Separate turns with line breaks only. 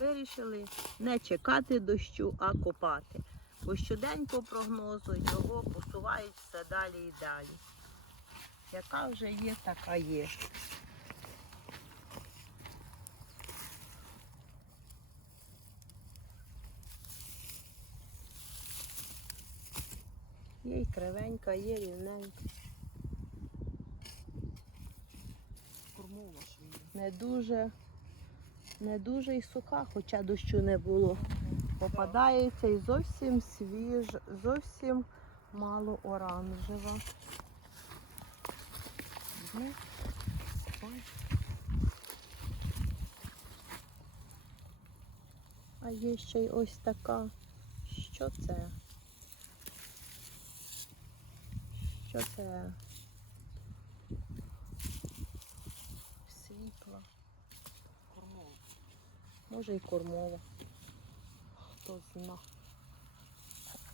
вирішили не чекати дощу, а копати. Бо щодень по прогнозу його посувають все далі і далі. Яка вже є, така є. Є й кривенька, є рівненька. Не дуже, не дуже і суха, хоча дощу не було. Попадається і зовсім свіж, зовсім мало оранжева. А є ще й ось така. Що це? Що це? Світла.
Кормова.
Може і кормова. Хто зна.